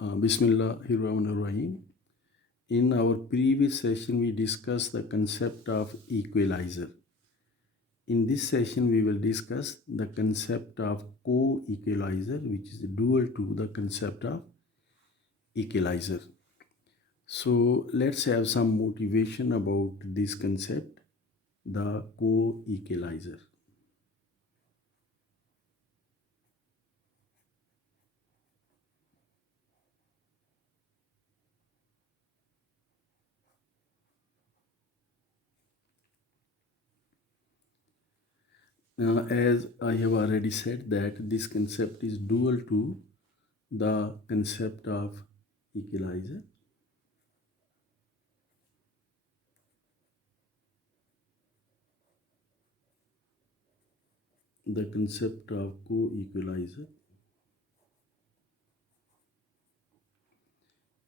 Bismillahirrahmanirrahim. In our previous session, we discussed the concept of equalizer. In this session, we will discuss the concept of co-equalizer, which is dual to the concept of equalizer. So let's have some motivation about this concept, the co-equalizer. As I have already said that this concept is dual to the concept of equalizer. The concept of co-equalizer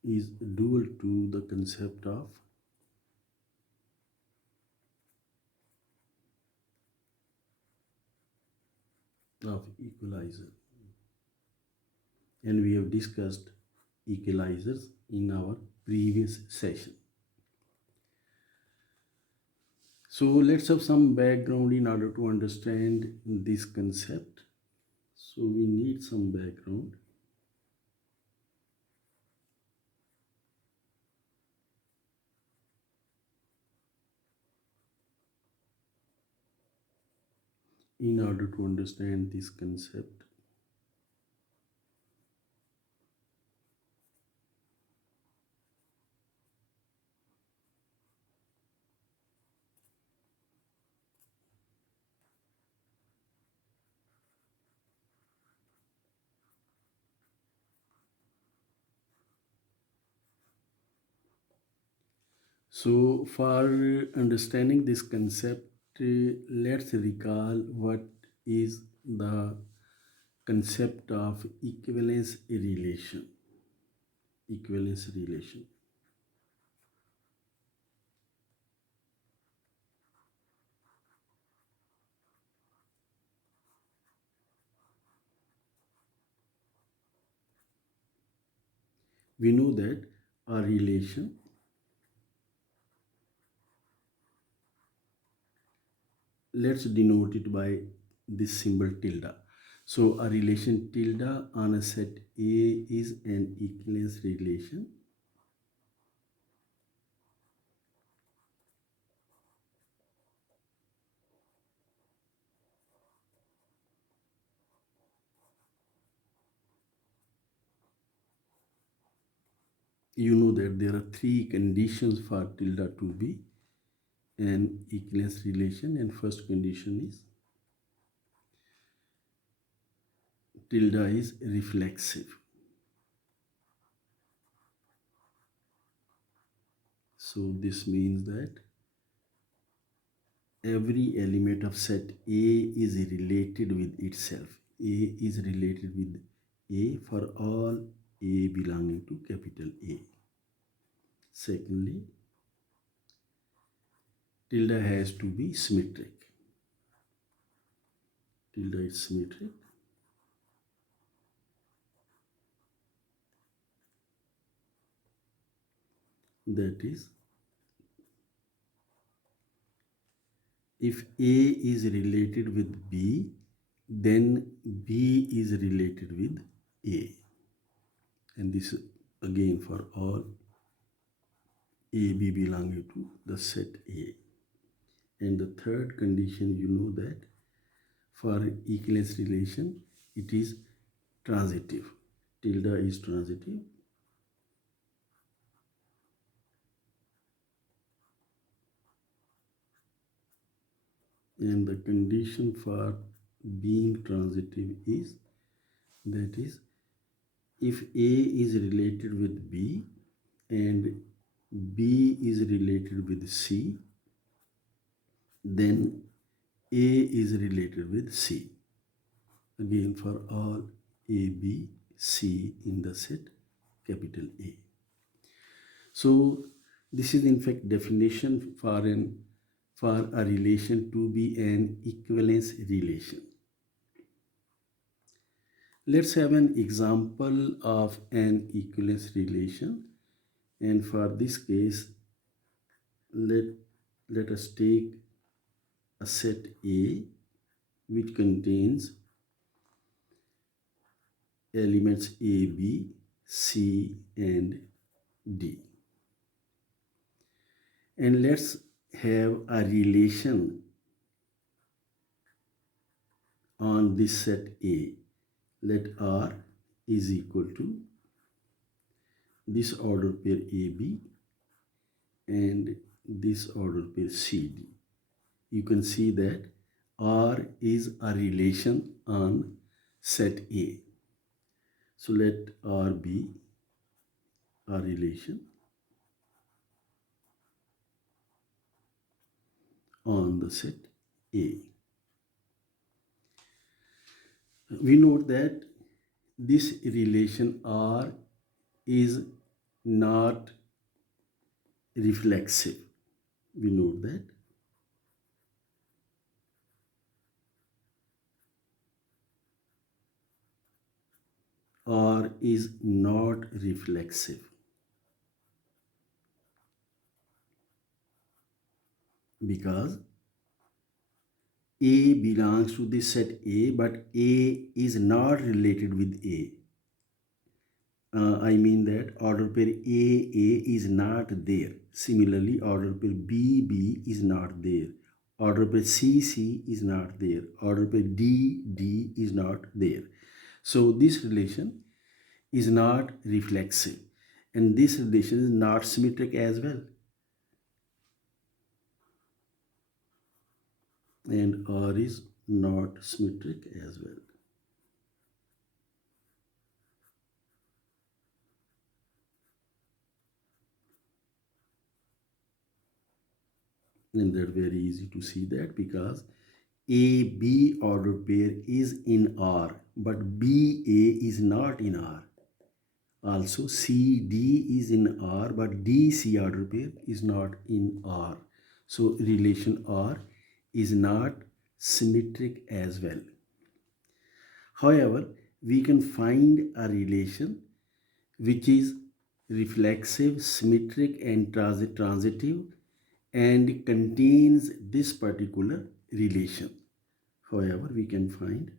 is dual to the concept of equalizer, and we have discussed equalizers in our previous session. So let's have some background in order to understand this concept. So we need some background. In order to understand this concept, so for understanding this concept, let's recall what is the concept of equivalence relation. Equivalence relation. We know that a relation let's denote it by this symbol tilde. So a relation tilde on a set A is an equivalence relation. You know that there are three conditions for tilde to be an equivalence relation, and first condition is tilde is reflexive. So this means that every element of set A is related with itself. A is related with A for all A belonging to capital A. Secondly, tilde has to be symmetric. Tilde is symmetric. That is, if A is related with B, then B is related with A. And this again for all AB belonging to the set A. And the third condition, you know that for equivalence relation, it is transitive. Tilde is transitive. And the condition for being transitive is, that is, if A is related with B and B is related with C, then A is related with C. Again for all A, B, C in the set capital A. So this is in fact definition for a relation to be an equivalence relation. Let's have an example of an equivalence relation, and for this case let us take a set A which contains elements A, B, C and D, and let's have a relation on this set A. Let R is equal to this order pair AB and this order pair CD. You can see that R is a relation on set A. So let R be a relation on the set A. We note that this relation R is not reflexive. We note that R is not reflexive because A belongs to the set A, but A is not related with A. I mean that order pair A is not there. Similarly, order pair B is not there. Order pair C is not there. Order pair D is not there. So this relation is not reflexive, and this relation is not symmetric as well. And R is not symmetric as well. And that's very easy to see that because AB order pair is in R, but BA is not in R. Also CD is in R, but DC order pair is not in R. So relation R is not symmetric as well. However, we can find a relation which is reflexive, symmetric and transitive and contains this particular relation. However, we can find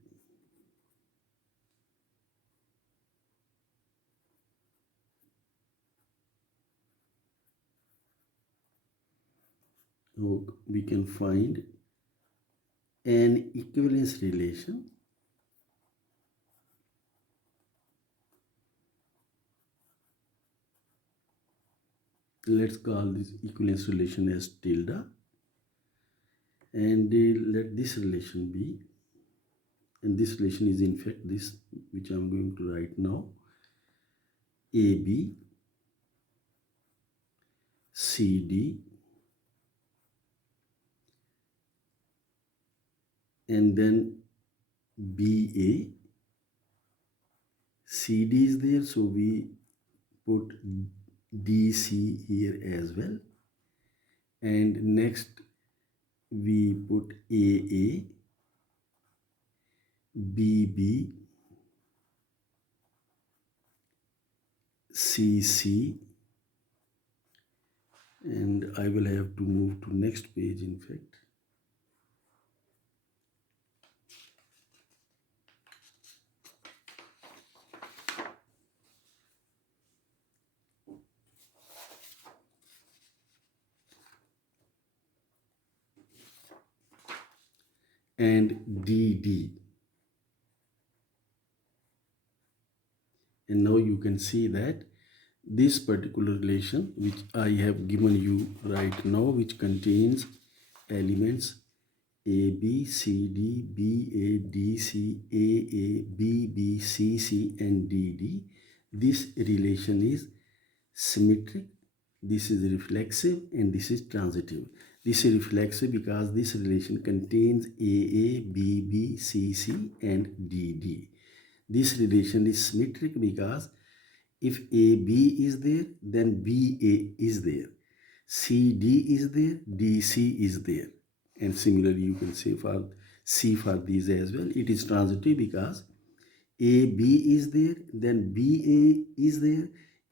an equivalence relation let's call this equivalence relation as tilde, and let this relation be, and this relation is in fact this which I am going to write now, AB CD and then BA. CD is there, so we put DC here as well, and next we put AA, BB, CC, and I will have to move to next page in fact. And DD. And now you can see that this particular relation which I have given you right now, which contains elements AB, CD, BA, DC, AA, BB, CC and DD. This relation is symmetric, this is reflexive and this is transitive. This is reflexive because this relation contains AA, BB, CC and DD. This relation is symmetric because if AB is there, then BA is there. CD is there, DC is there. And similarly, you can say for C for these as well. It is transitive because AB is there, then BA is there,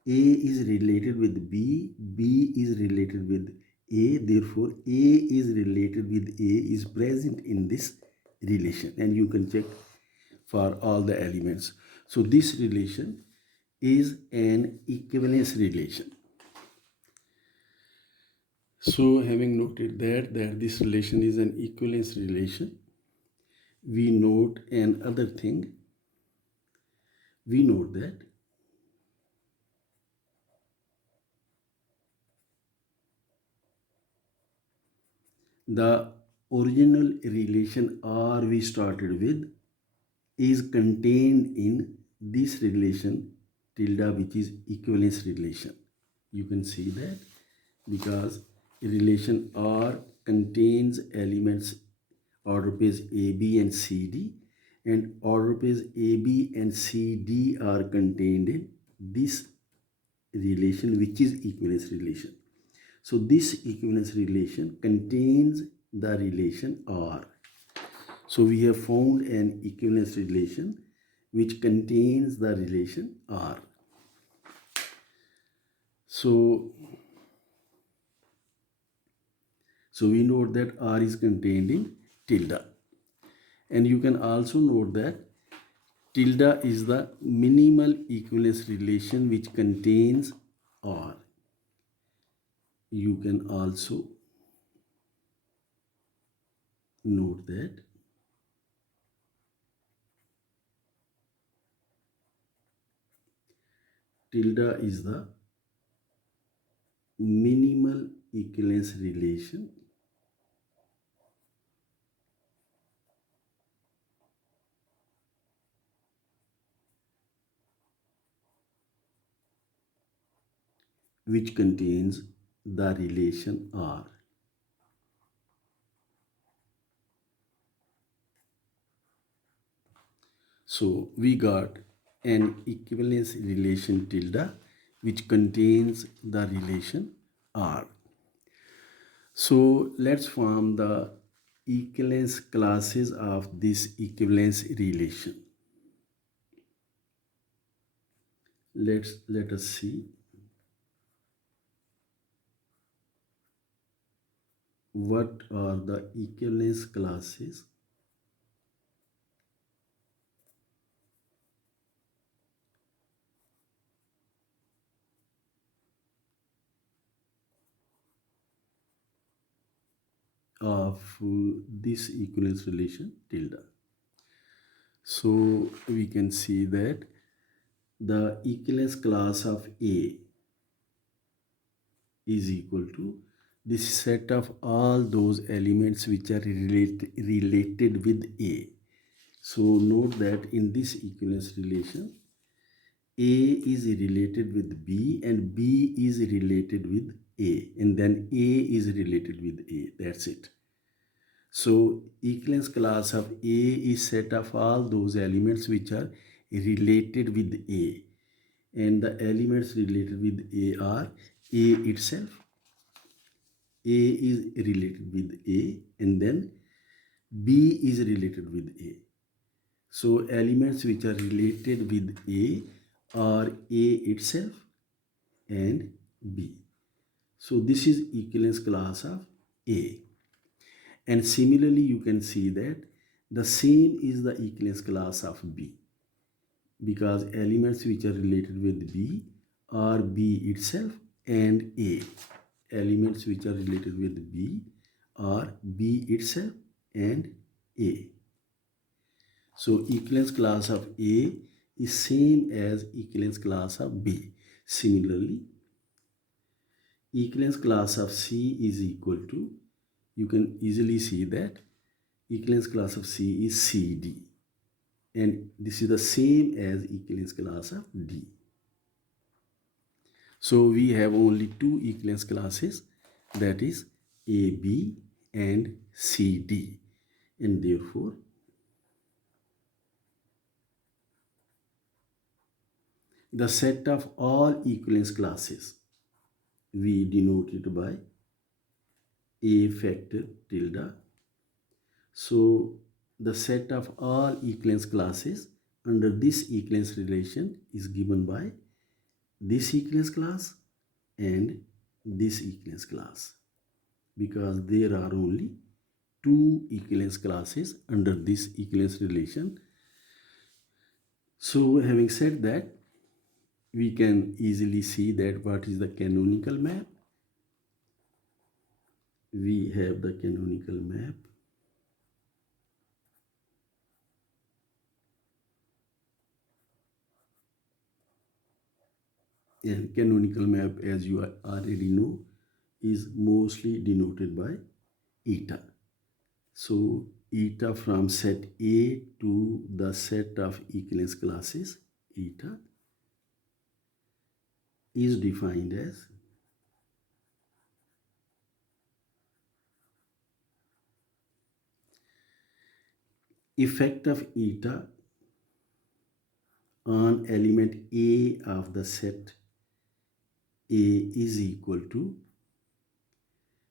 A is related with B, B is related with A, therefore A is related with A is present in this relation, and you can check for all the elements. So this relation is an equivalence relation. So having noted that this relation is an equivalence relation, we note another thing. We note that the original relation R we started with is contained in this relation tilde, which is equivalence relation. You can see that because relation R contains elements order pairs AB and CD, and order pairs AB and CD are contained in this relation, which is equivalence relation. So this equivalence relation contains the relation R. So we have found an equivalence relation which contains the relation R. So we note that R is contained in tilde. And you can also note that tilde is the minimal equivalence relation which contains R. You can also note that tilde is the minimal equivalence relation which contains the relation R. So we got an equivalence relation tilde which contains the relation R. So let's form the equivalence classes of this equivalence relation. Let us see what are the equivalence classes of this equivalence relation tilde. So we can see that the equivalence class of A is equal to this set of all those elements which are related with A. So note that in this equivalence relation, A is related with B and B is related with A, and then A is related with A. That's it. So equivalence class of A is set of all those elements which are related with A, and the elements related with A are A itself. A is related with A, and then B is related with A. So elements which are related with A are A itself and B. So this is equivalence class of A. And similarly, you can see that the same is the equivalence class of B, because elements which are related with B are B itself and A. Elements which are related with B are B itself and A. So equivalence class of A is same as equivalence class of B. Similarly, equivalence class of C is equal to, you can easily see that equivalence class of C is CD, and this is the same as equivalence class of D. So we have only two equivalence classes, that is AB and CD, and therefore the set of all equivalence classes we denote it by A factor tilde. So the set of all equivalence classes under this equivalence relation is given by this equivalence class and this equivalence class, because there are only two equivalence classes under this equivalence relation. So having said that, we can easily see that what is the canonical map. We have the canonical map. And canonical map, as you already know, is mostly denoted by eta. So eta from set A to the set of equivalence classes, eta is defined as effect of eta on element A of the set A is equal to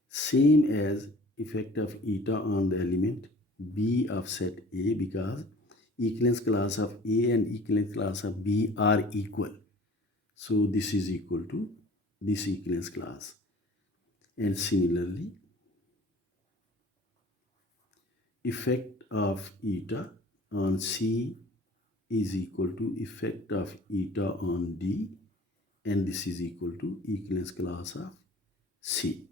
same as effect of eta on the element B of set A, because equivalence class of A and equivalence class of B are equal. So this is equal to this equivalence class. And similarly, effect of eta on C is equal to effect of eta on D, and this is equal to equivalence class of C.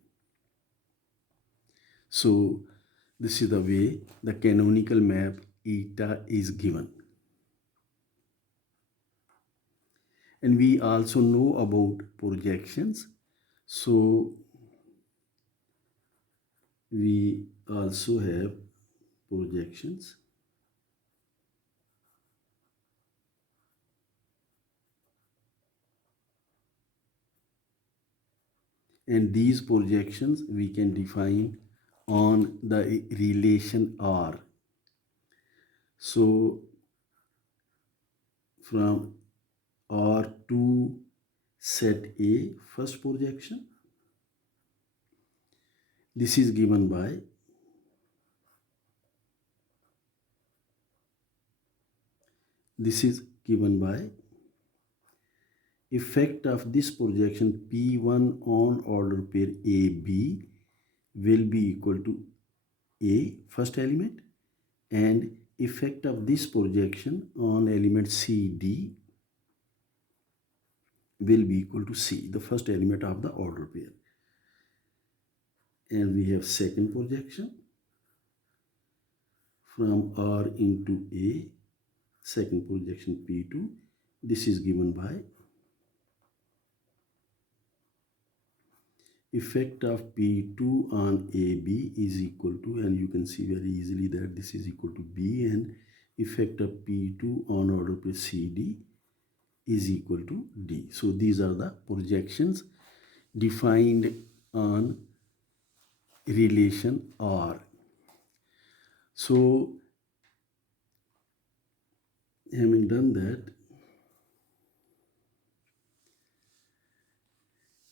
So this is the way the canonical map eta is given. And we also know about projections. So we also have projections. And these projections we can define on the relation R. So from R to set A, first projection, this is given by effect of this projection P1 on order pair AB will be equal to A, first element, and effect of this projection on element CD will be equal to C, the first element of the order pair. And we have second projection from R into A, second projection P2. This is given by effect of P2 on AB is equal to, and you can see very easily that this is equal to B, and effect of P2 on order pair CD is equal to D. So these are the projections defined on relation R. So having done that,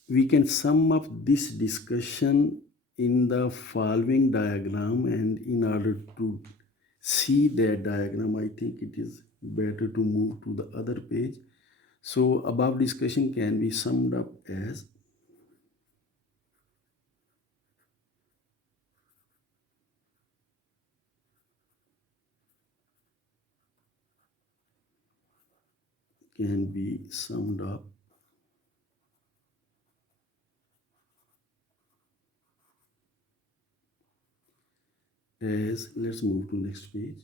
we can sum up this discussion in the following diagram, and in order to see that diagram, I think it is better to move to the other page. So above discussion can be summed up as let's move to next page.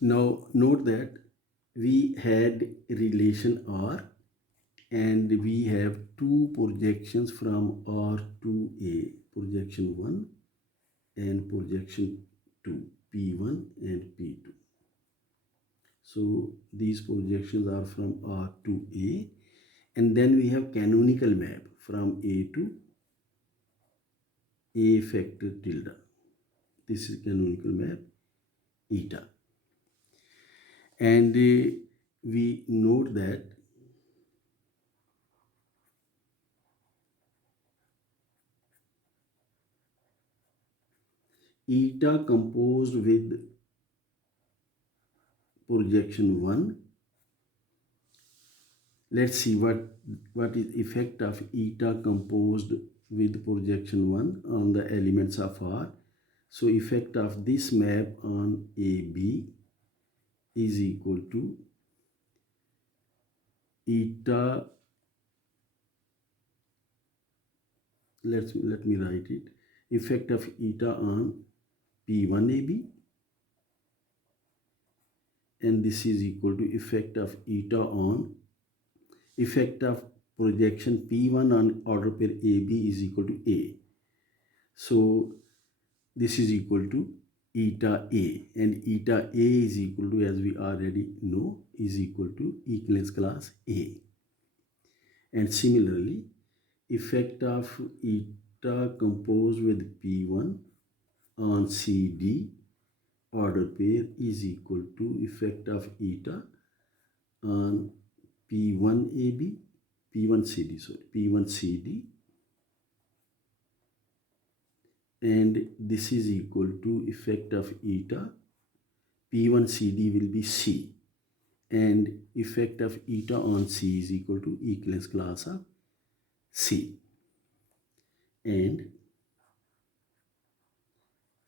Now note that we had relation R, and we have two projections from R to A, projection 1 and projection 2, P1 and P2. So these projections are from R to A, and then we have canonical map from A to A factor tilde. This is canonical map eta. And we note that eta composed with projection 1. Let's see what is effect of eta composed with projection 1 on the elements of R. So effect of this map on AB is equal to eta, let me write it, effect of eta on P1AB, and this is equal to effect of eta on effect of projection P1 on order pair AB is equal to A. So this is equal to eta A, and eta A is equal to, as we already know, is equal to equivalence class A. And similarly, effect of eta composed with P1 on CD order pair is equal to effect of eta on P1AB, P1CD, and this is equal to effect of eta, P1CD will be C, and effect of eta on C is equal to equivalence class of C. And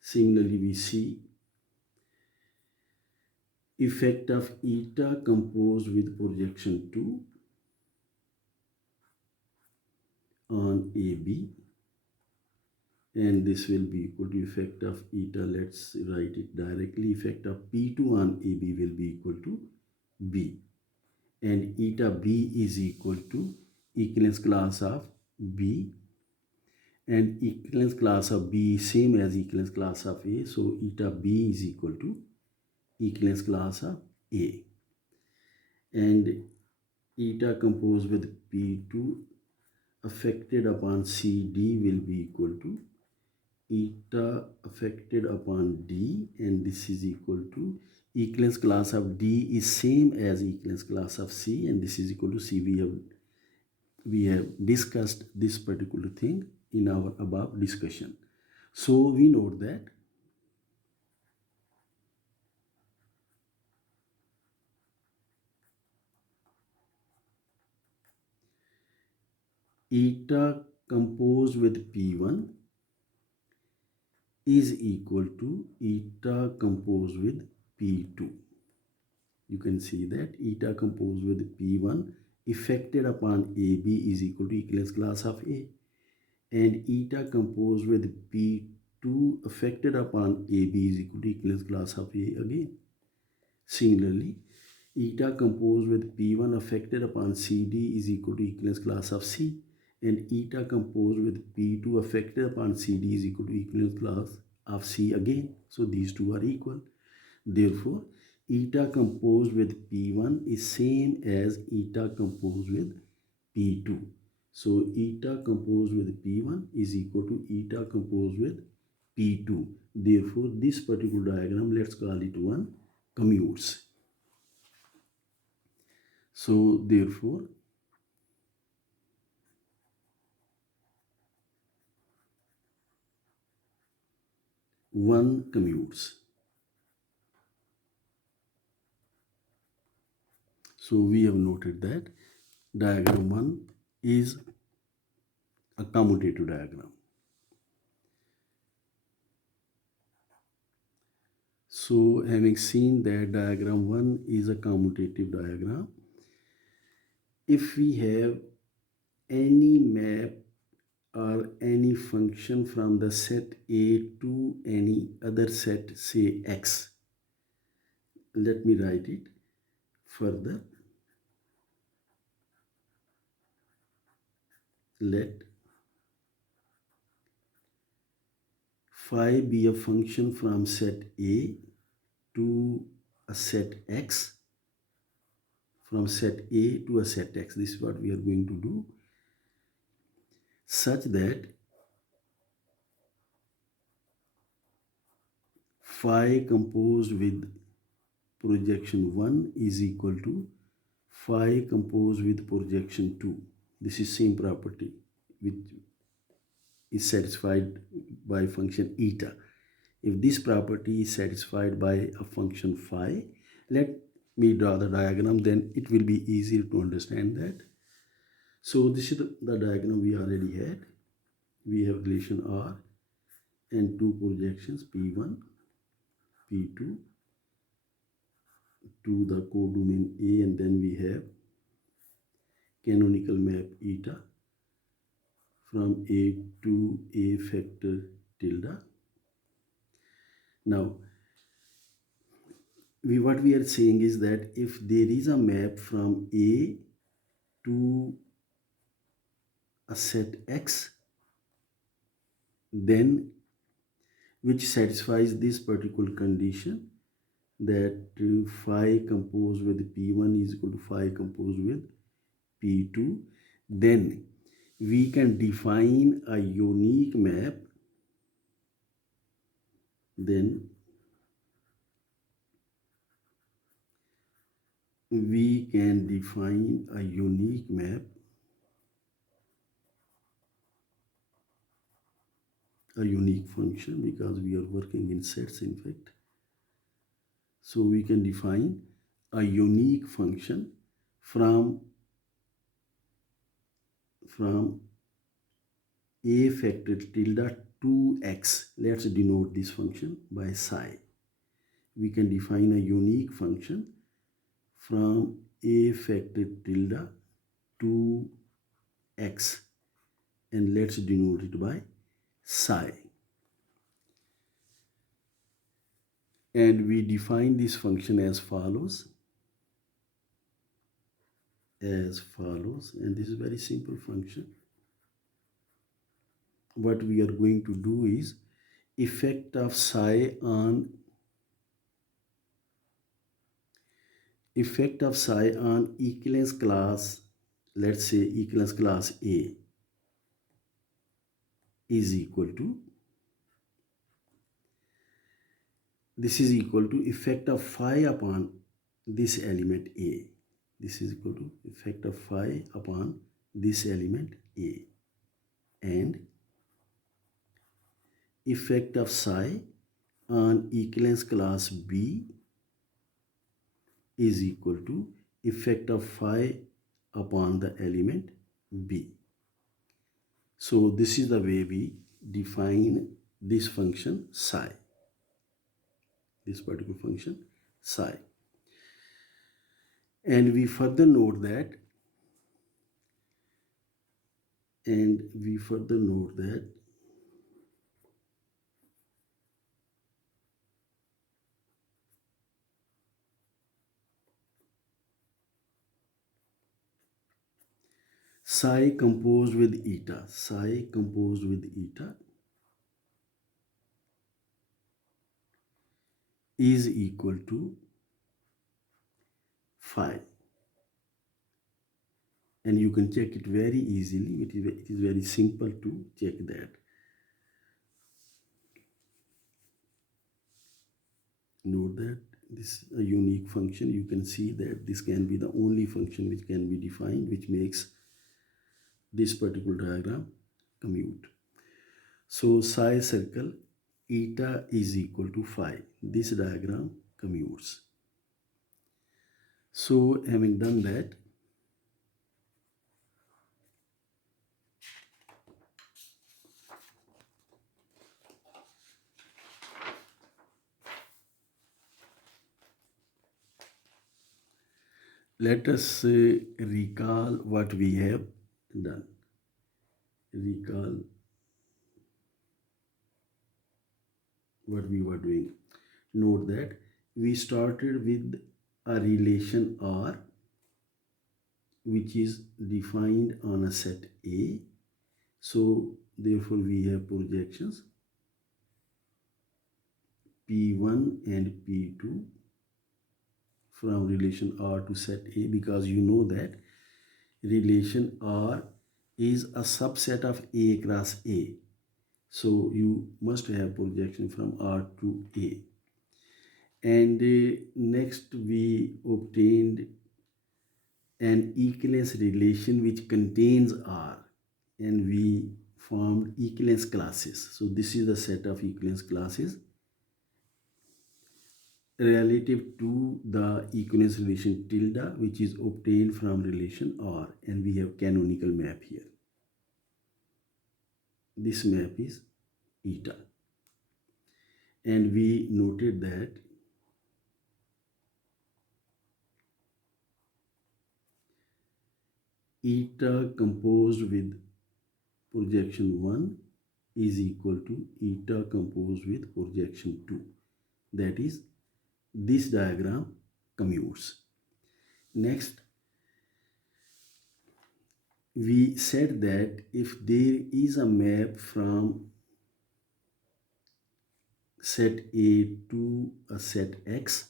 similarly, we see effect of eta composed with projection 2 on AB, and this will be equal to effect of eta, let's write it directly, effect of P2 on AB will be equal to B, and eta B is equal to equivalence class of B, and equivalence class of B is same as equivalence class of A, so eta B is equal to equivalence class of A, and eta composed with P2 affected upon CD will be equal to eta affected upon D, and this is equal to equivalence class of D is same as equivalence class of C, and this is equal to C. We have discussed this particular thing in our above discussion. So we note that eta composed with P1 is equal to eta composed with P2. You can see that eta composed with P1 effected upon AB is equal to equivalence class of A, and eta composed with P2 affected upon AB is equal to equivalence class of A again. Similarly, eta composed with P1 affected upon CD is equal to equivalence class of C, and eta composed with P2 affected upon CD is equal to equivalence class of C again. So these two are equal. Therefore, eta composed with P1 is same as eta composed with P2. So eta composed with P1 is equal to eta composed with P2. Therefore, this particular diagram, let's call it one commutes. So therefore, one commutes. So we have noted that diagram 1 is a commutative diagram. So having seen that diagram 1 is a commutative diagram, if we have any map or any function from the set A to any other set, say X, let me write it further. Let phi be a function from set A to a set X, from set A to a set X. This is what we are going to do, such that phi composed with projection 1 is equal to phi composed with projection 2. This is same property which is satisfied by function eta. if this property is satisfied by a function phi, let me draw the diagram, then it will be easier to understand that. So this is the diagram we already had. We have relation R and two projections P1, P2 to the codomain A, and then we have canonical map eta from A to A factor tilde. Now, what we are saying is that if there is a map from A to a set X, then which satisfies this particular condition, that phi composed with P1 is equal to phi composed with P2, then we can define a unique map. Then we can define a unique map, a unique function, because we are working in sets in fact. So we can define a unique function from A factor tilde to X. Let's denote this function by psi. We can define a unique function from A factor tilde to X, and let's denote it by psi. And we define this function as follows, and this is a very simple function. What we are going to do is effect of psi on equivalence class, let's say equivalence class A, is equal to, this is equal to effect of phi upon this element A. This is equal to effect of phi upon this element A, and effect of psi on equivalence class B is equal to effect of phi upon the element B. So this is the way we define this function psi, this particular function psi. And we further note that, psi composed with eta is equal to phi. And you can check it very easily. It is very simple to check that. Note that this is a unique function. You can see that this can be the only function which can be defined, which makes this particular diagram commute. So psi circle eta is equal to phi. This diagram commutes. So having done that, let us recall what we have done. Recall what we were doing. Note that we started with a relation R, which is defined on a set A. So therefore we have projections P1 and P2 from relation R to set A, because you know that relation R is a subset of A cross A. So you must have projection from R to A. And next we obtained an equivalence relation which contains R, and we formed equivalence classes. So this is the set of equivalence classes relative to the equivalence relation tilde, which is obtained from relation R, and we have canonical map here. This map is eta, and we noted that eta composed with projection 1 is equal to eta composed with projection 2. That is, this diagram commutes. Next, we said that if there is a map from set A to a set X,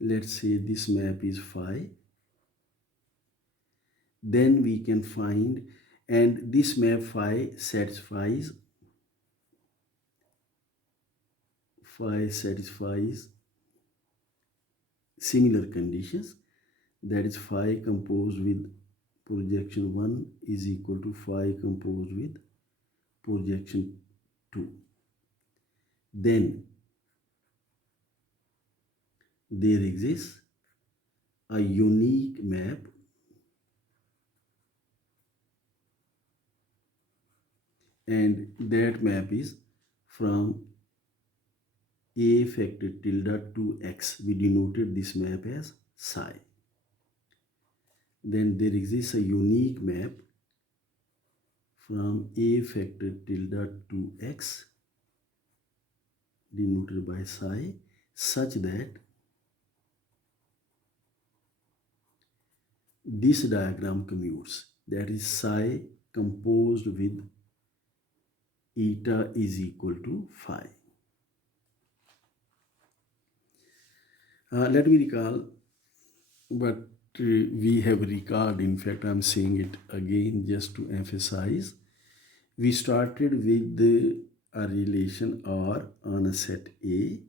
let's say this map is phi, then we can find, and this map phi satisfies similar conditions, that is phi composed with projection 1 is equal to phi composed with projection 2. Then there exists a unique map and that map is from A factor tilde to X. We denoted this map as psi. Then there exists a unique map from A factor tilde to X denoted by psi, such that this diagram commutes. That is, psi composed with eta is equal to phi. Let me recall what we have recalled. In fact, I'm saying it again just to emphasize. We started with a relation R on a set A,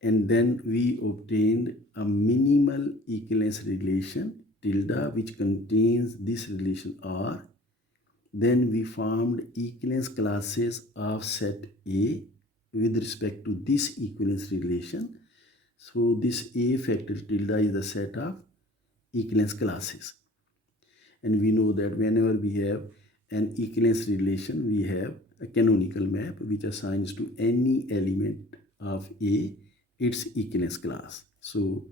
and then we obtained a minimal equivalence relation tilde which contains this relation R. Then we formed equivalence classes of set A with respect to this equivalence relation. So this A factor tilde is the set of equivalence classes. And we know that whenever we have an equivalence relation, we have a canonical map which assigns to any element of A its equivalence class. So,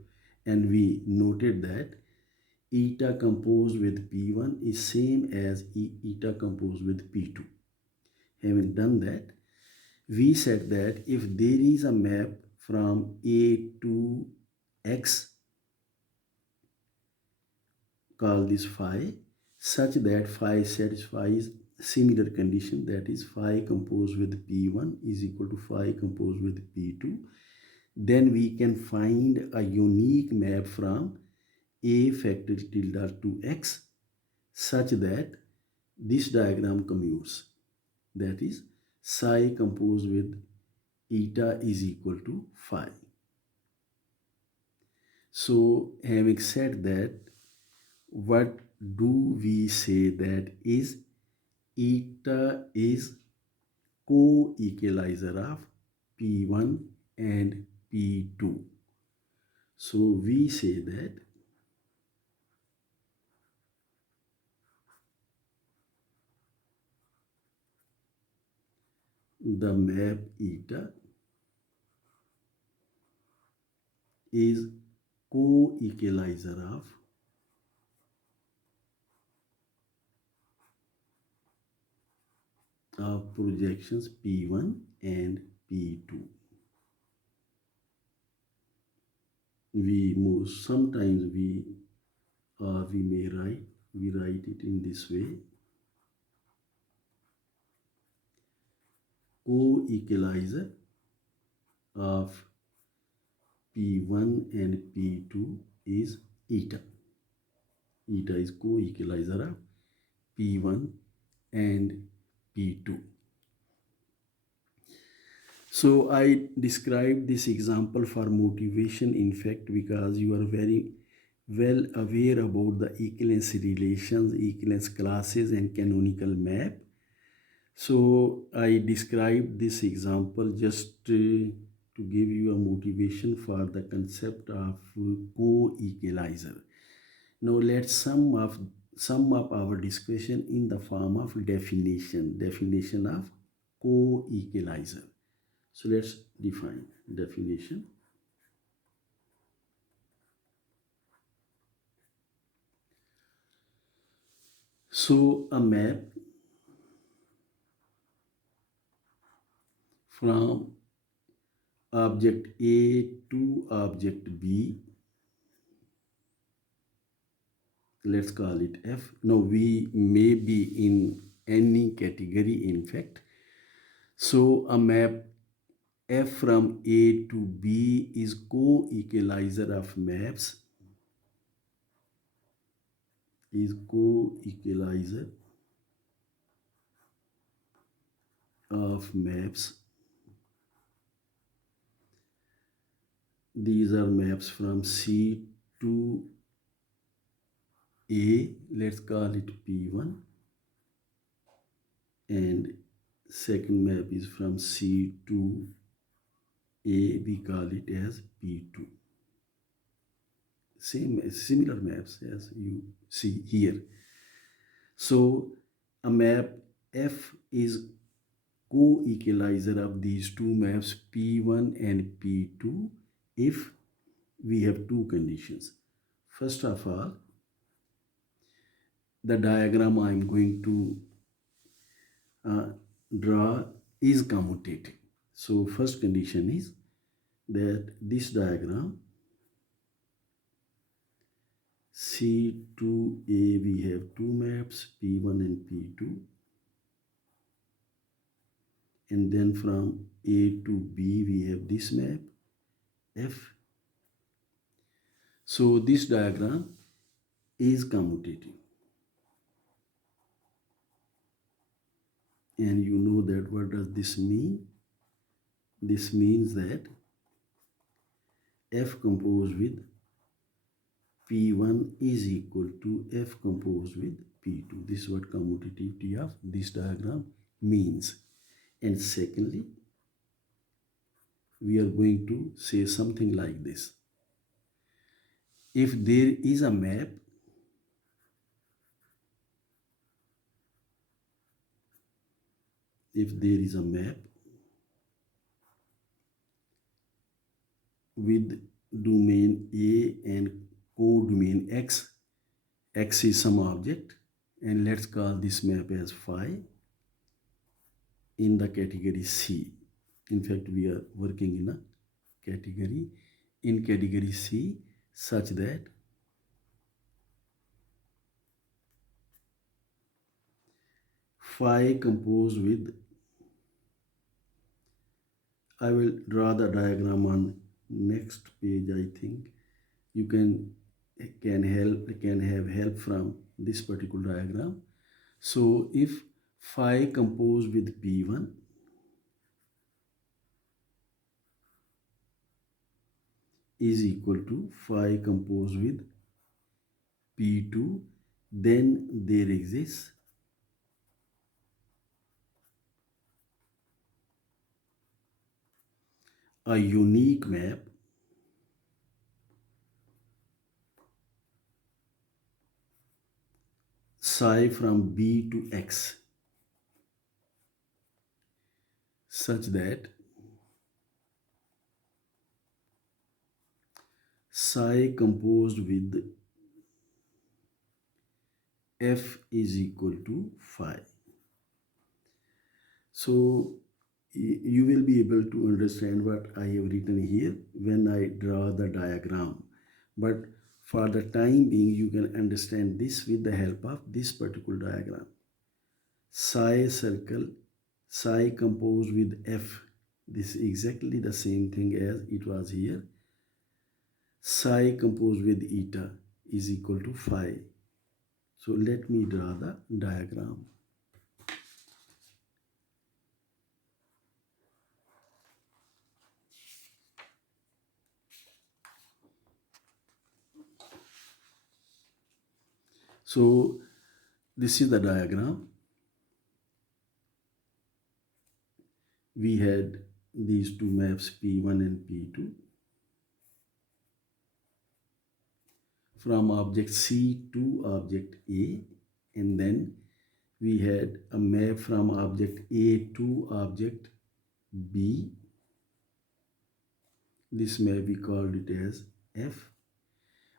and we noted that eta composed with P1 is same as eta composed with P2. Having done that, we said that if there is a map from A to X, call this phi, such that phi satisfies similar condition, that is phi composed with P1 is equal to phi composed with P2, then we can find a unique map from A factor tilde to X such that this diagram commutes. That is, psi composed with eta is equal to phi. So, having said that, what do we say that is eta is co-equalizer of P1 and P2. So we say that the map eta is co-equalizer of projections P1 and P2. Sometimes we write it in this way: co-equalizer of P1 and P2 is eta. Eta is co-equalizer of P1 and P2. So I described this example for motivation, in fact, because you are very well aware about the equivalence relations, equivalence classes, and canonical map. So I described this example just to to give you a motivation for the concept of co-equalizer. Now let's sum up our discussion in the form of definition of co-equalizer. So let's define definition. So a map from object A to object B, let's call it F. Now we may be in any category in fact. So a map F from A to B is co-equalizer of maps, These are maps from C to A, let's call it P1, and second map is from C to A, we call it as P2. Similar maps as you see here. So a map F is co-equalizer of these two maps P1 and P2 if we have two conditions. First of all, the diagram I am going to draw is commutative. So first condition is that this diagram C to A, we have two maps P1 and P2, and then from A to B we have this map F. So this diagram is commutative, and you know that what does this mean? This means that F composed with P1 is equal to F composed with P2. This is what commutativity of this diagram means. And secondly, we are going to say something like this. If there is a map with domain A and codomain X, X is some object, and let's call this map as phi in the category C. In fact, we are working in a category C such that phi composed with, I will draw the diagram on next page. I think you can have help from this particular diagram. So if phi composed with P1 is equal to phi composed with P2, then there exists a unique map psi from B to X such that psi composed with F is equal to phi. So you will be able to understand what I have written here when I draw the diagram. But for the time being, you can understand this with the help of this particular diagram. Psi circle, psi composed with F. This is exactly the same thing as it was here. Psi composed with eta is equal to phi. So let me draw the diagram. So this is the diagram. We these two maps P1 and P2 from object C to object A, and then we had a map from object A to object B. This map we called it as F,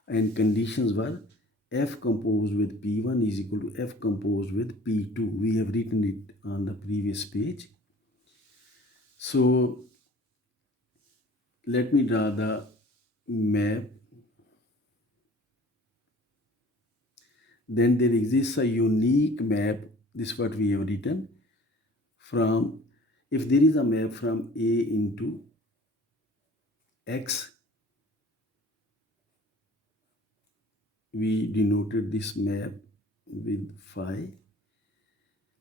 and conditions were F composed with P1 is equal to F composed with P2. We have written it on the previous page. So let me draw the map. Then there exists a unique map. This is what we have written. From, if there is a map from A into X, we denoted this map with phi,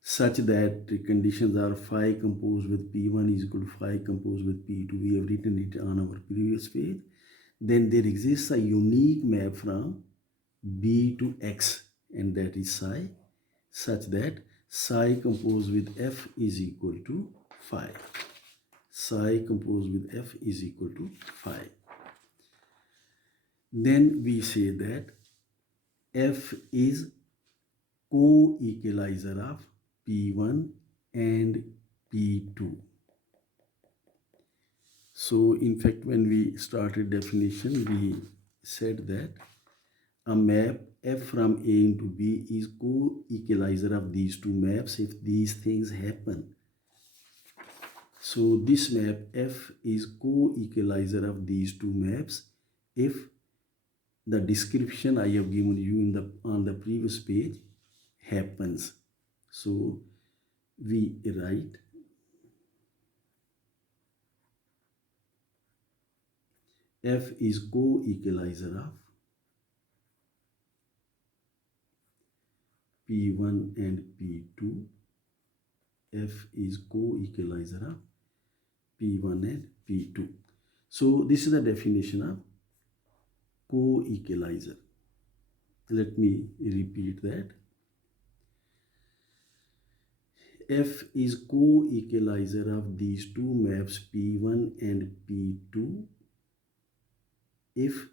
such that the conditions are phi composed with P1 is equal to phi composed with P2. We have written it on our previous page. Then there exists a unique map from B to X, and that is psi, such that psi composed with F is equal to phi. Psi composed with F is equal to phi. Then we say that F is co-equalizer of P1 and P2. So in fact, when we started definition, we said that a map F from A into B is co-equalizer of these two maps if these things happen. So this map F is co-equalizer of these two maps if the description I have given you on the previous page happens. So we write F is co-equalizer of P1 and P2. F is co-equalizer of P1 and P2. So this is the definition of co-equalizer. Let me repeat that. F is co-equalizer of these two maps P1 and P2 if,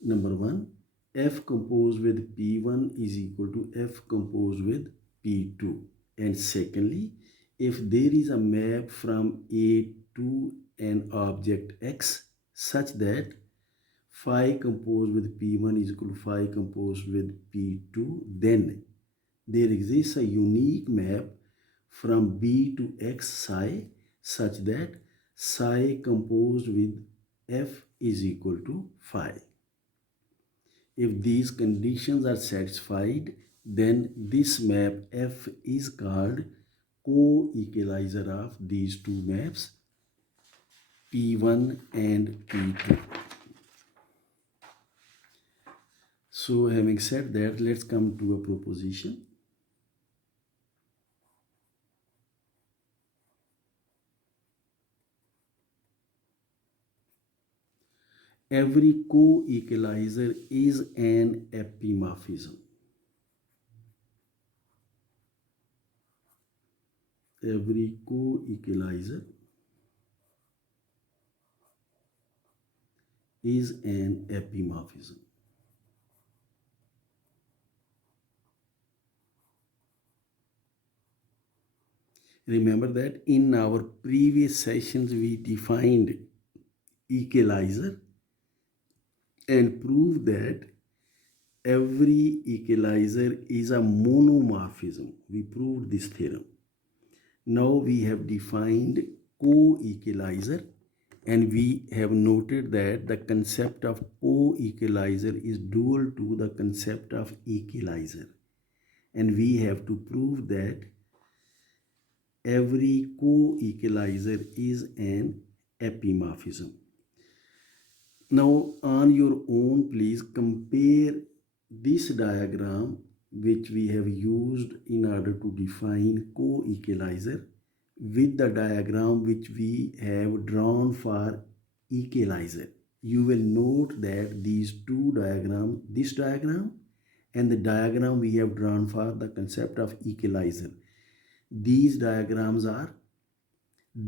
number one, F composed with P1 is equal to F composed with P2. And secondly, if there is a map from A to an object X such that phi composed with P1 is equal to phi composed with P2, then there exists a unique map from B to X psi such that psi composed with F is equal to phi. If these conditions are satisfied, then this map F is called co-equalizer of these two maps P1 and P2. So having said that, let's come to a proposition. Every co-equalizer is an epimorphism. Every co-equalizer is an epimorphism. Remember that in our previous sessions we defined equalizer and proved that every equalizer is a monomorphism. We proved this theorem. Now we have defined co-equalizer, and we have noted that the concept of co-equalizer is dual to the concept of equalizer. And we have to prove that every co-equalizer is an epimorphism. Now on your own, please compare this diagram which we have used in order to define co-equalizer with the diagram which we have drawn for equalizer. You will note that these two diagrams, this diagram and the diagram we have drawn for the concept of equalizer, these diagrams are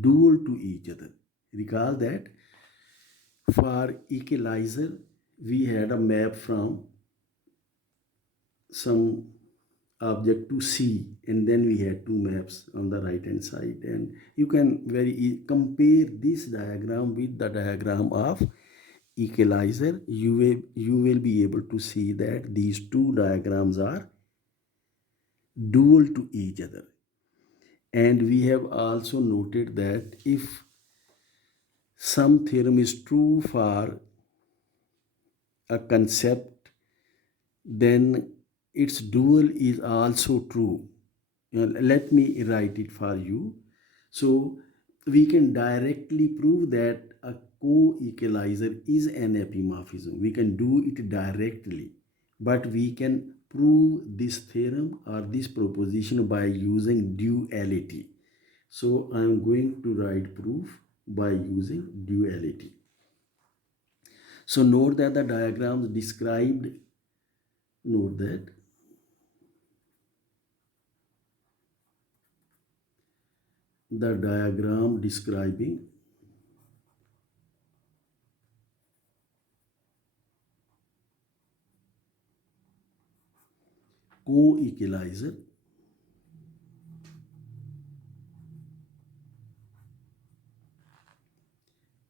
dual to each other. Recall that for equalizer, we had a map from some object to C, and then we had two maps on the right hand side, and you can compare this diagram with the diagram of equalizer. You will be able to see that these two diagrams are dual to each other. And we have also noted that if some theorem is true for a concept, then its dual is also true. Let me write it for you. So we can directly prove that a co-equalizer is an epimorphism. We can do it directly, but we can prove this theorem or this proposition by using duality. So I am going to write proof by using duality. So note that the diagrams described, note that the diagram describing co-equalizer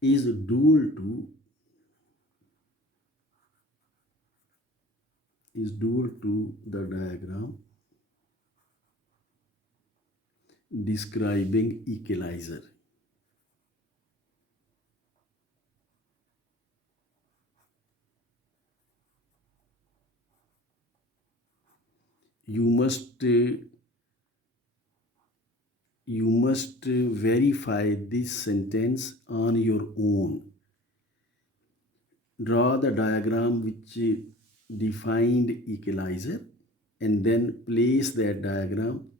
is dual to the diagram describing equalizer. You must verify this sentence on your own. Draw the diagram which defined equalizer and then place that diagram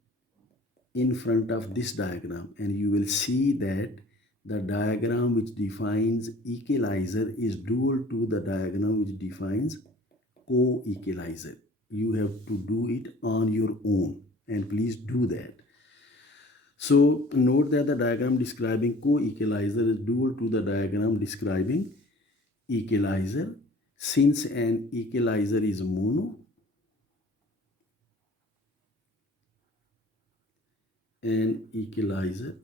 in front of this diagram, and you will see that the diagram which defines equalizer is dual to the diagram which defines co-equalizer. You have to do it on your own, and please do that. So note that the diagram describing co-equalizer is dual to the diagram describing equalizer. Since an equalizer is mono, an equalizer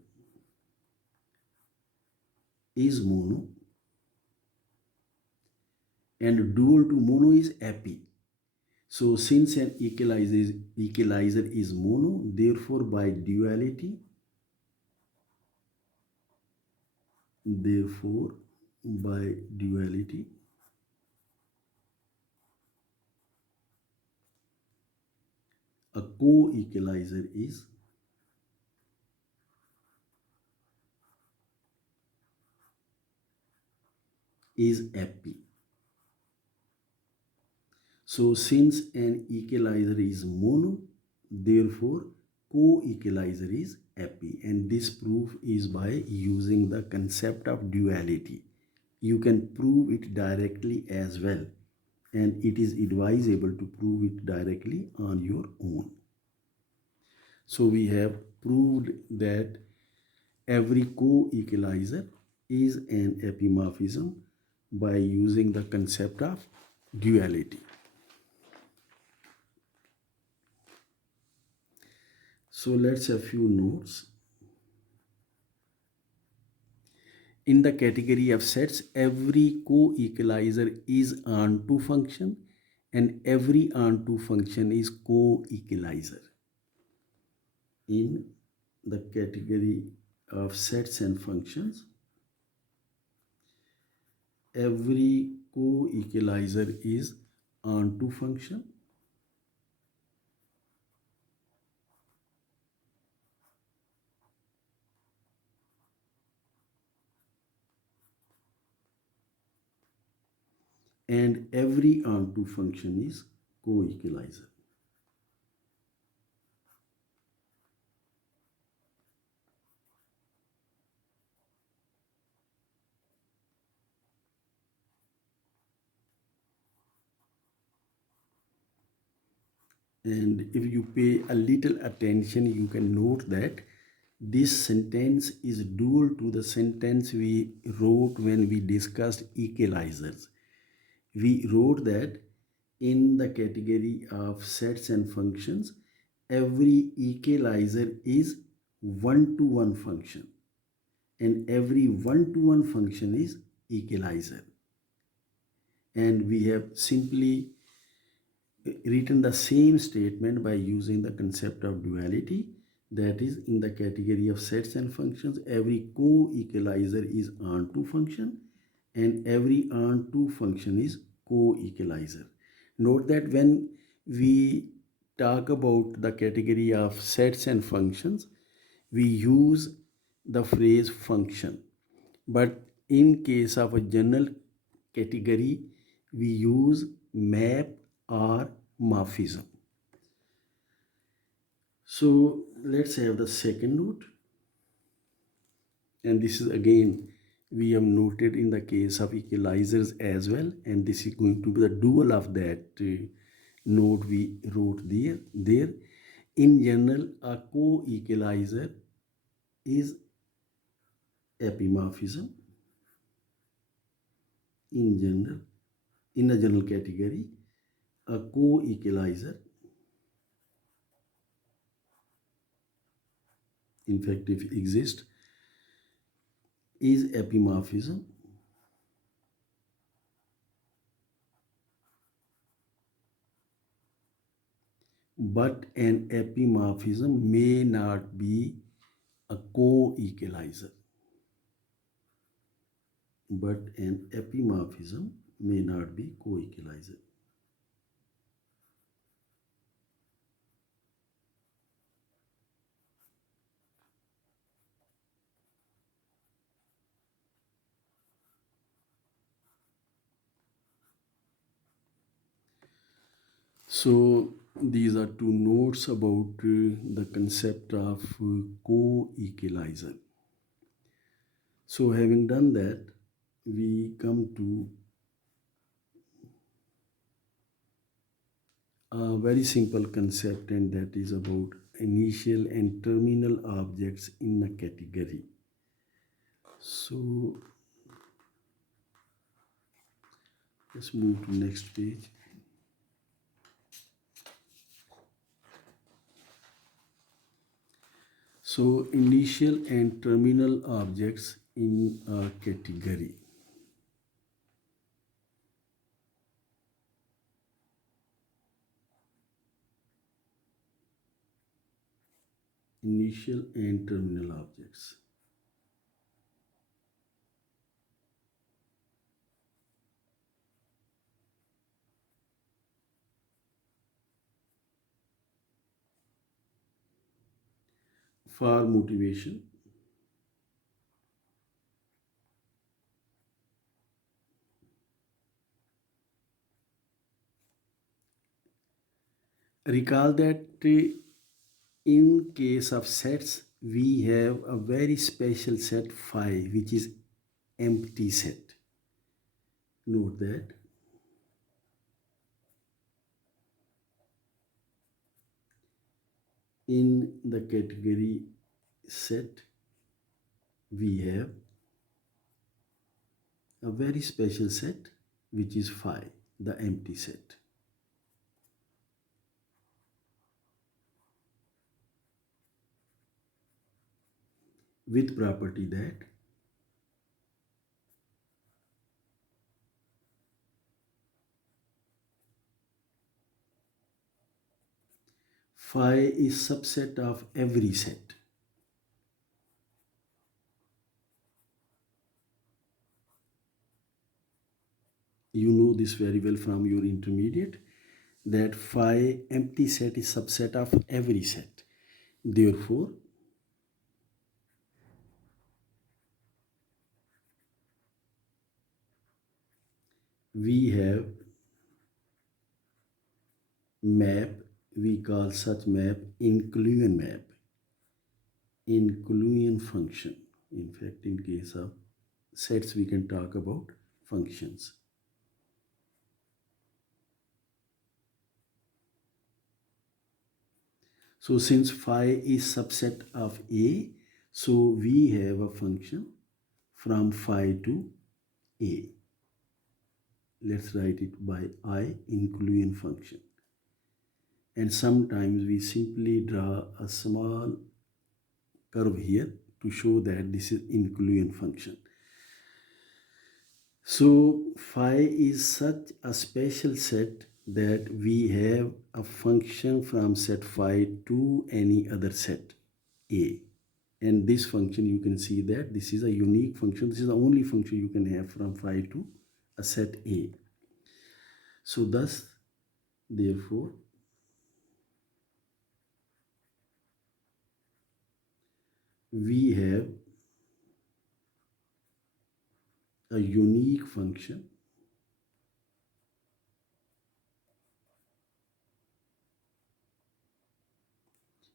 is mono, and dual to mono is epi. So since an equalizer is mono, therefore by duality, a co-equalizer is epi. So since an equalizer is mono, therefore co-equalizer is epi, and this proof is by using the concept of duality. You can prove it directly as well, and it is advisable to prove it directly on your own. So we have proved that every co-equalizer is an epimorphism by using the concept of duality. So let's have a few notes. In the category of sets, every co-equalizer is onto function and every onto function is co-equalizer. In the category of sets and functions, every co-equalizer is onto function and every onto function is co-equalizer. And if you pay a little attention, you can note that This sentence is dual to the sentence we wrote when we discussed equalizers. We wrote that in the category of sets and functions, every equalizer is one-to-one function, and every one-to-one function is equalizer. And we have simply written the same statement by using the concept of duality, that is, in the category of sets and functions, every co-equalizer is onto function and every onto function is co-equalizer. Note that when we talk about the category of sets and functions, we use the phrase function, but in case of a general category, we use map or morphism. So let's have the second note. And this is again, we have noted in the case of equalizers as well. And this is going to be the dual of that note we wrote there. In general, a co-equalizer is epimorphism. In a general category, a co-equalizer, in fact, if it exists, is epimorphism. But an epimorphism may not be a co-equalizer. But an epimorphism may not be co-equalizer. So these are two notes about the concept of co-equalizer. So having done that, we come to a very simple concept, and that is about initial and terminal objects in a category. So let's move to next page. So initial and terminal objects in a category. Initial and terminal objects. For motivation, recall that in case of sets, we have a very special set phi, which is empty set. Note that. In the category set, we have a very special set, which is phi, the empty set. With property that phi is subset of every set. You know this very well from your intermediate, that phi empty set is subset of every set. Therefore, we have map, we call such map inclusion map, inclusion function. In fact, in case of sets, we can talk about functions. So since phi is subset of A, So we have a function from phi to a. Let's write it by I, inclusion function. And sometimes we simply draw a small curve here to show that this is inclusion function. So phi is such a special set that we have a function from set phi to any other set A. And this function, you can see that this is a unique function. This is the only function you can have from phi to a set A. So thus, therefore, we have a unique function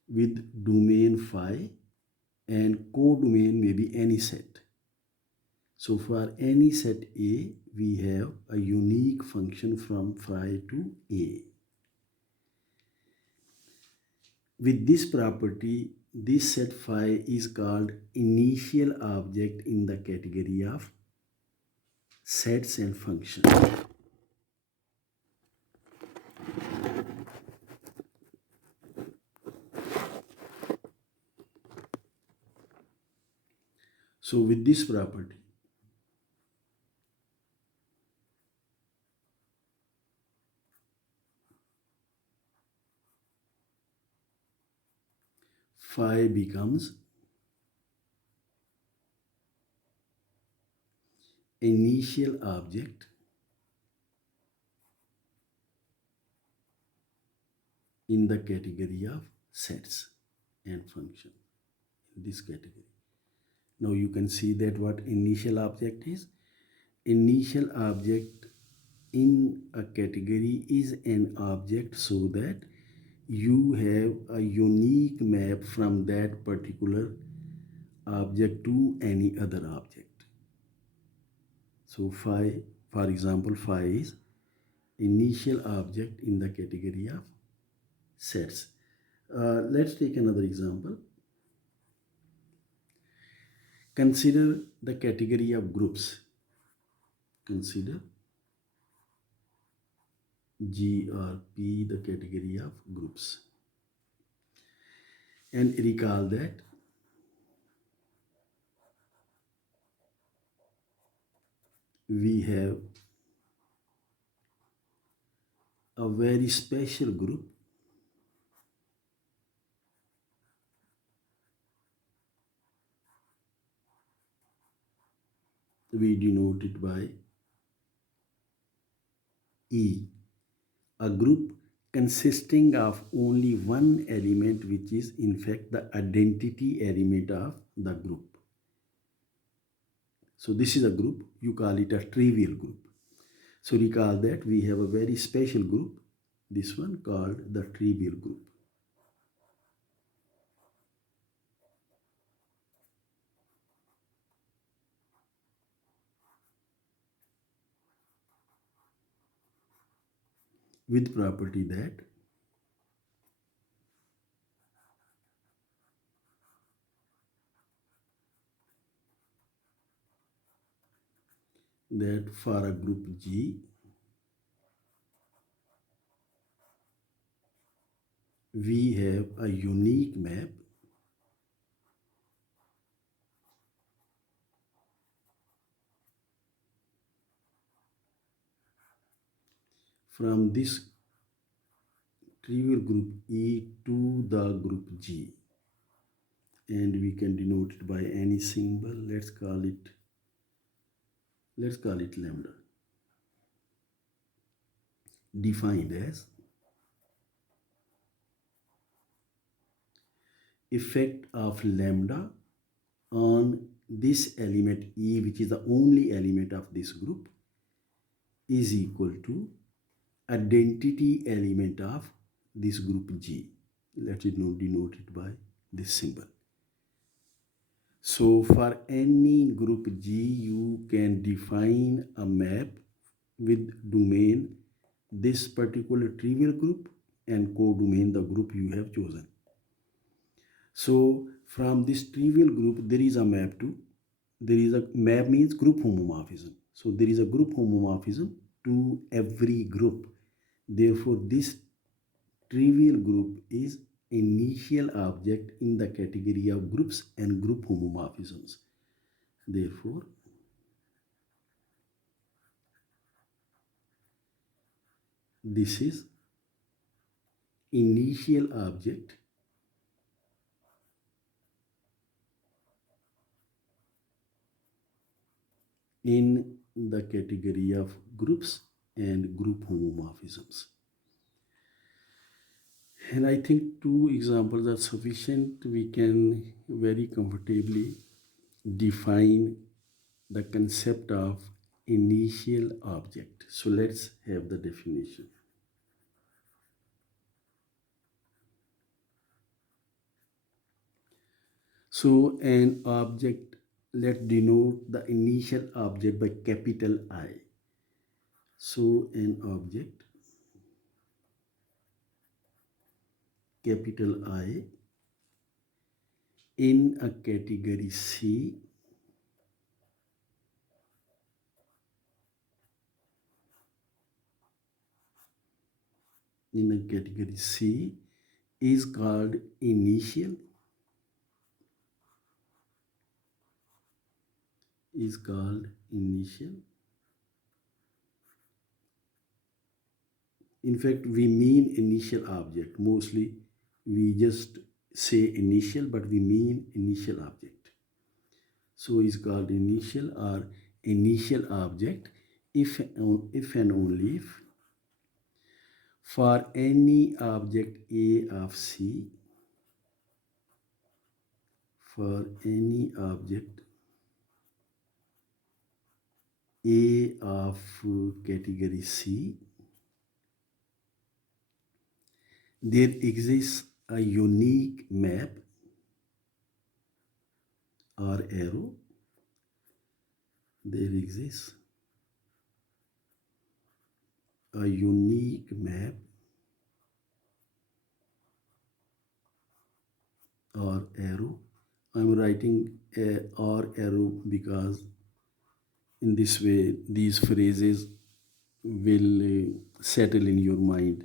with domain phi, and codomain may be any set. So for any set A, we have a unique function from phi to A. With this property, this set phi is called initial object in the category of sets and functions. So with this property, phi becomes initial object in the category of sets and functions, in this category. Now you can see that what initial object is. Initial object in a category is an object so that you have a unique map from that particular object to any other object. So phi, for example, phi is initial object in the category of sets. Let's take another example. Consider the category of groups. Consider G or P the category of groups. And recall that we have a very special group we denote it by E, a group consisting of only one element, which is in fact the identity element of the group. So this is a group, you call it a trivial group. So recall that we have a very special group, this one called the trivial group. With property that for a group G, we have a unique map from this trivial group E to the group G, and we can denote it by any symbol. Let's call it lambda, defined as effect of lambda on this element E, which is the only element of this group, is equal to identity element of this group G. Let it denote it by this symbol. So for any group G, you can define a map with domain this particular trivial group and codomain the group you have chosen. So from this trivial group there is a map to, there is a map means group homomorphism. So there is a group homomorphism to every group. Therefore this trivial group is initial object in the category of groups and group homomorphisms. Therefore this is initial object in the category of groups and group homomorphisms. And I think two examples are sufficient. We can very comfortably define the concept of initial object. So let's have the definition. So an object, let's denote the initial object by capital I. So an object, capital I, in a category C is called initial, In fact, we mean initial object. Mostly we just say initial, but we mean initial object. So is called initial or initial object if and only if for any object A of C, for any object A of category C, there exists a unique map or arrow. There exists a unique map or arrow. I'm writing or arrow because in this way these phrases will settle in your mind.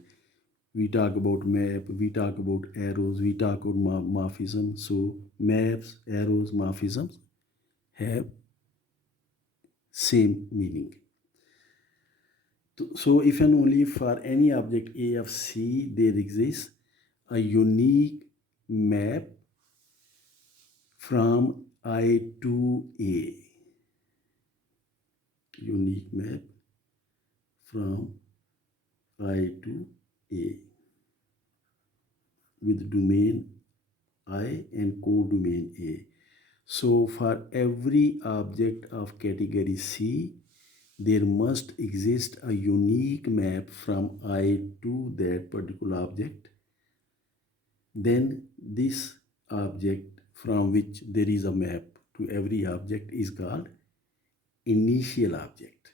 We talk about map, we talk about arrows, we talk about morphism. So maps, arrows, morphisms have same meaning. So if and only for any object A of C there exists a unique map from I to A. Unique map from I to A with domain I and codomain A. So for every object of category C, there must exist a unique map from I to that particular object. Then this object from which there is a map to every object is called initial object.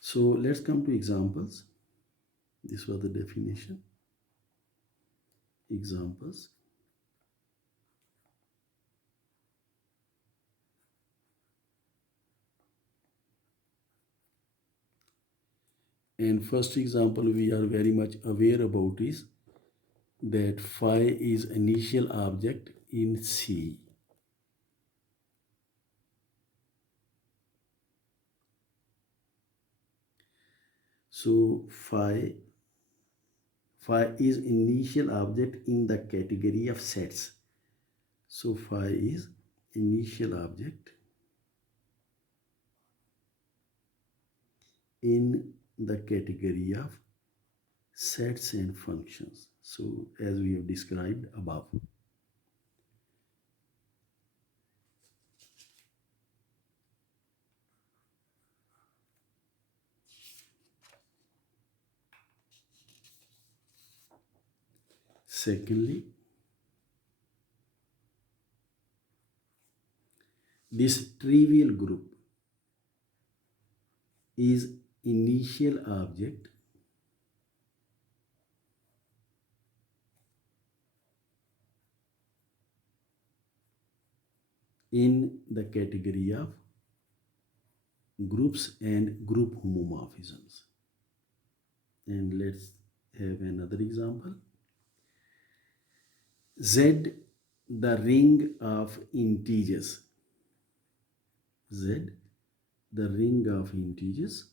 So let's come to examples. This was the definition. Examples. And first example we are very much aware about is that phi is initial object in C. So phi is initial object in the category of sets. So phi is initial object in the category of sets and functions. So as we have described above. Secondly, this trivial group is initial object in the category of groups and group homomorphisms. And let's have another example. Z, the ring of integers. Z, the ring of integers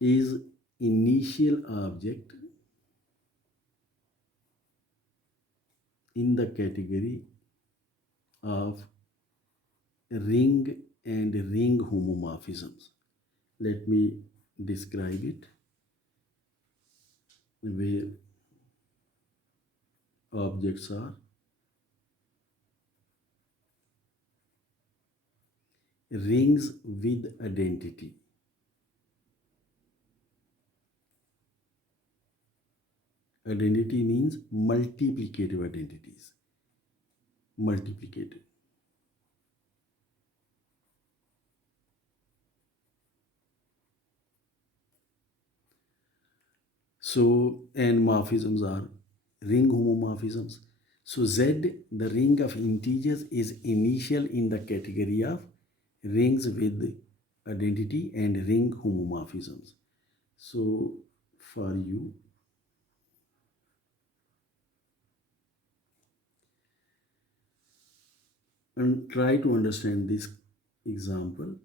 is initial object in the category of ring and ring homomorphisms. Let me describe it, where objects are rings with identity. Identity means multiplicative identities. Multiplicative. So, and morphisms are ring homomorphisms. So, Z, the ring of integers, is initial in the category of rings with identity and ring homomorphisms. So, for you, and try to understand this example.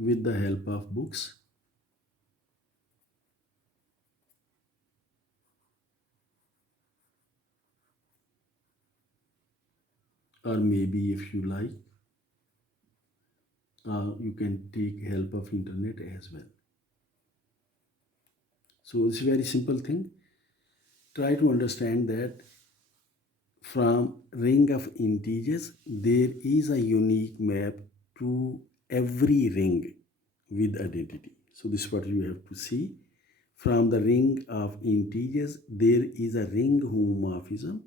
With the help of books. Or maybe if you like, you can take help of internet as well. So it's a very simple thing. Try to understand that from ring of integers, there is a unique map to every ring with identity. So this is what you have to see. From the ring of integers, there is a ring homomorphism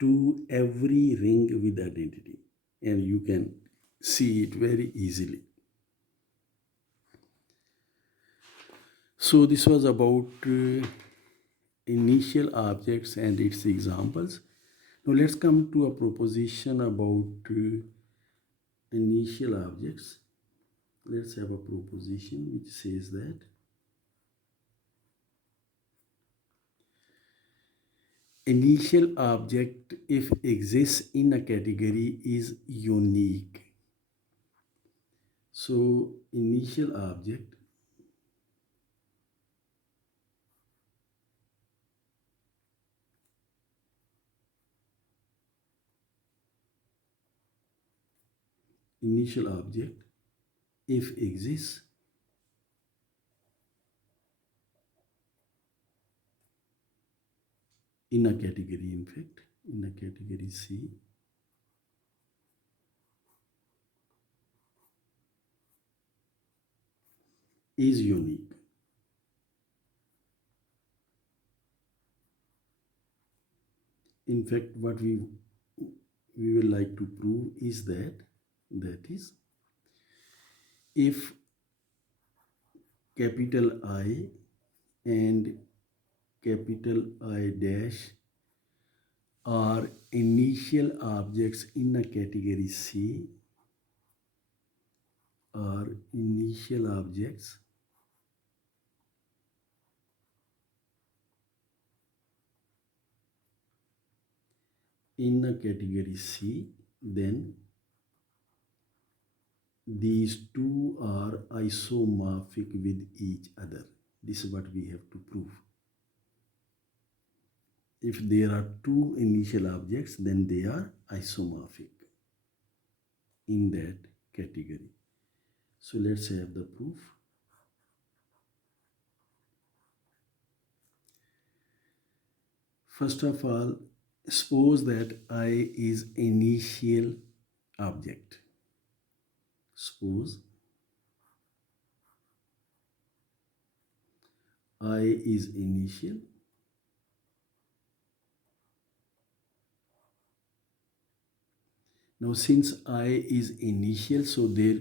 to every ring with identity. And you can see it very easily. So this was about initial objects and its examples. Now let's come to a proposition about initial objects. Let's have a proposition which says that initial object, if exists in a category, is unique. So initial object if exists in a category, in fact, in a category C, is unique. In fact, what we will like to prove is that is if capital I and capital I dash are initial objects in a category C, are initial objects in a category C, then these two are isomorphic with each other. This is what we have to prove. If there are two initial objects, then they are isomorphic in that category. So let's have the proof. First of all, suppose that I is initial object. Suppose I is initial Now since I is initial, so there